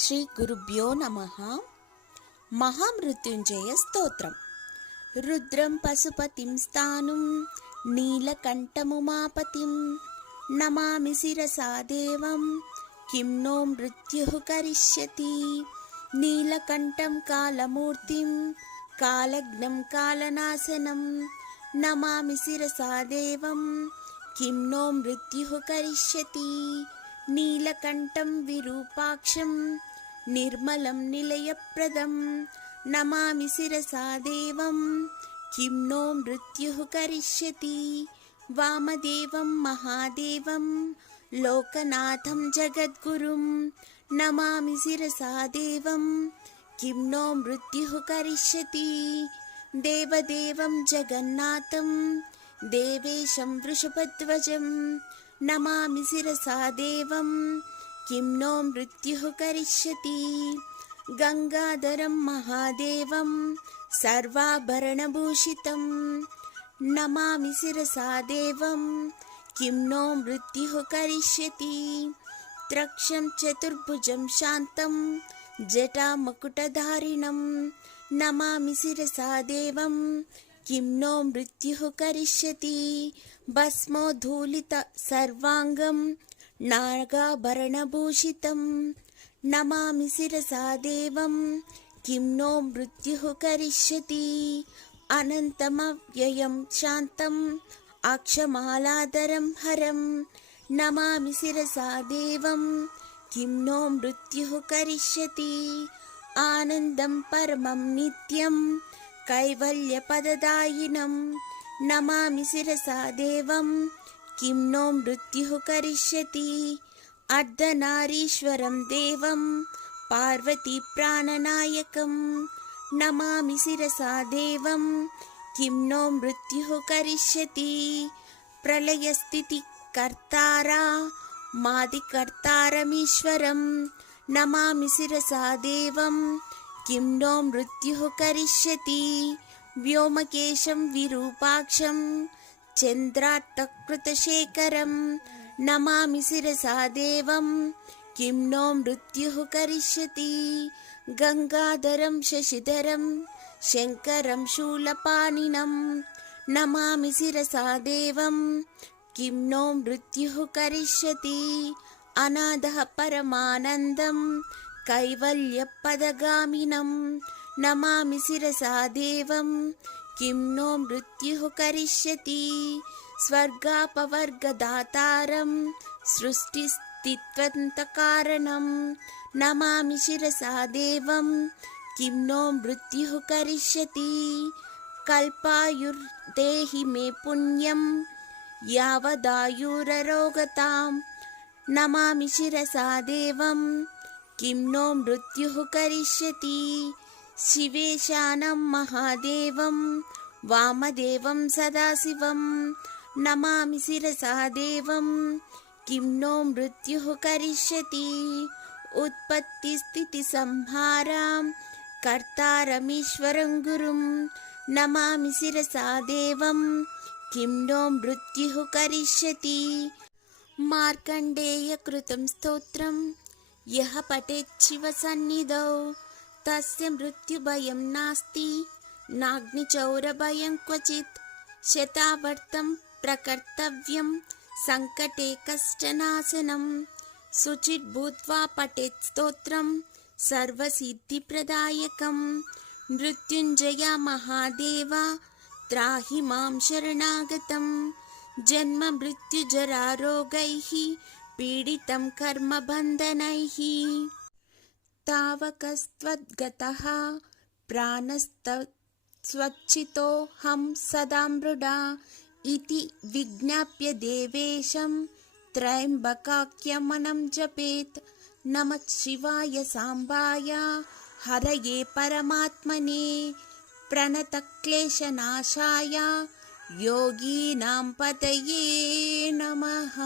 శ్రీ గురుభ్యో నమః. మహామృత్యుంజయ స్తోత్రం. రుద్రం పశుపతిం స్థానుం నీలకంఠముమాపతిం నమామి శిరసా దేవం కిం నో మృత్యుః కరిష్యతి. నీలకంఠం కాలమూర్తిం కాలజ్ఞం కాలనాశనం నమామి శిరసా దేవం కిం నో మృత్యుః కరిష్యతి. నీలకంఠం విరూపాక్షం నిర్మలం నిలయప్రదం నమామి శిరసా దేవం కిం నో మృత్యుః కరిష్యతి. వామదేవం మహాదేవం లోకనాథం జగద్గురుం నమామి శిరసా దేవం కిం నో మృత్యుః కరిష్యతి. దేవదేవం జగన్నాథం దేవేశం వృషభధ్వజం నమామి శిరసా దేవం కిం నో మృత్యుః కరిష్యతి. గంగాధరం మహాదేవం సర్వాభరణభూషితం నమామి శిరసా దేవం కిం నో మృత్యుః కరిష్యతి. త్రక్షం చతుర్భుజం శాంతం జటామకుటధారిణం నమామి శిరసా దేవం కిం నో మృత్యుః కరిష్యతి. భస్మోద్ధూళిత సర్వాంగం నాగాభరణభూషితం నమామి శిరసా దేవం కిం నో మృత్యుః కరిష్యతి. అనంతమవ్యయం శాంతం అక్షమాలాధరం హరం నమామి శిరసా దేవం కిం నో మృత్యుః కరిష్యతి. ఆనందం పరమం నిత్యం కైవల్యపదదాయినం నమామి శిరసా దేవం కిం నో మృత్యుః కరిష్యతి. అర్ధనారీశ్వరం దేవం పార్వతీ ప్రాణనాయకం నమామి శిరసా దేవం కిం నో మృత్యుః కరిష్యతి. ప్రళయస్థితి కర్తారా మాదికర్తారమీశ్వరం నమామి శిరసా దేవం కిం నో మృత్యుః కరిష్యతి. వ్యోమకేశం విరూపాక్షం చంద్రార్తకృతశేఖరం నమామి శిరసా దేవం కిం నో మృత్యుః కరిష్యతి. గంగాధరం శశిధరం శంకరం శూలపాణినం నమామి శిరసా దేవం కిం నో మృత్యుః కరిష్యతి. అనాథః పరమానందం కైవల్యపదగామినం నమామి శిరసా దేవం కిం నో మృత్యుః కరిష్యతి. స్వర్గాపవర్గదాతారం సృష్టిస్థిత్యంతకారణం నమామి శిరసా దేవం కిం నో మృత్యుః కరిష్యతి. కల్పాయుర్దేహి మే పుణ్యం యావదాయురరోగతాం నమామి శిరసా దేవం కిం నో మృత్యుః కరిష్యతి. శివేశానం మహాదేవం వామదేవం సదాశివం నమామి శిరసా దేవం కిం నో మృత్యుః కరిష్యతి. ఉత్పత్తి స్థితి సంహారం కర్తారమీశ్వరం గురుం నమామి శిరసా దేవం కిం నో మృత్యుః కరిష్యతి. మార్కండేయ కృతం స్తోత్రం యః పఠేత్ శివ సన్నిధౌ తస్య మృత్యుభయం నాస్తి నాగ్నిచౌరభయం క్వచిత్. శతావర్తం ప్రకర్తవ్యం సంకటే కష్టనాశనం శుచిర్ భూత్వా పఠేత్ స్తోత్రం సర్వసిద్ధిప్రదాయకం. మృత్యుంజయ మహాదేవ త్రాహి మాం శరణాగతం జన్మ మృత్యుజరారోగైః పీడితం కర్మబంధనైః. తావకస్త్వద్గతః ప్రాణస్తస్వచ్చితోహం సదా మృడా ఇతి విజ్ఞాప్య దేవేశం త్రయంబకాఖ్యమనం జపేత్. నమః శివాయ సాంబాయ హరయే పరమాత్మనే ప్రణతక్లేశనాశాయ యోగీనాం పతయే నమః.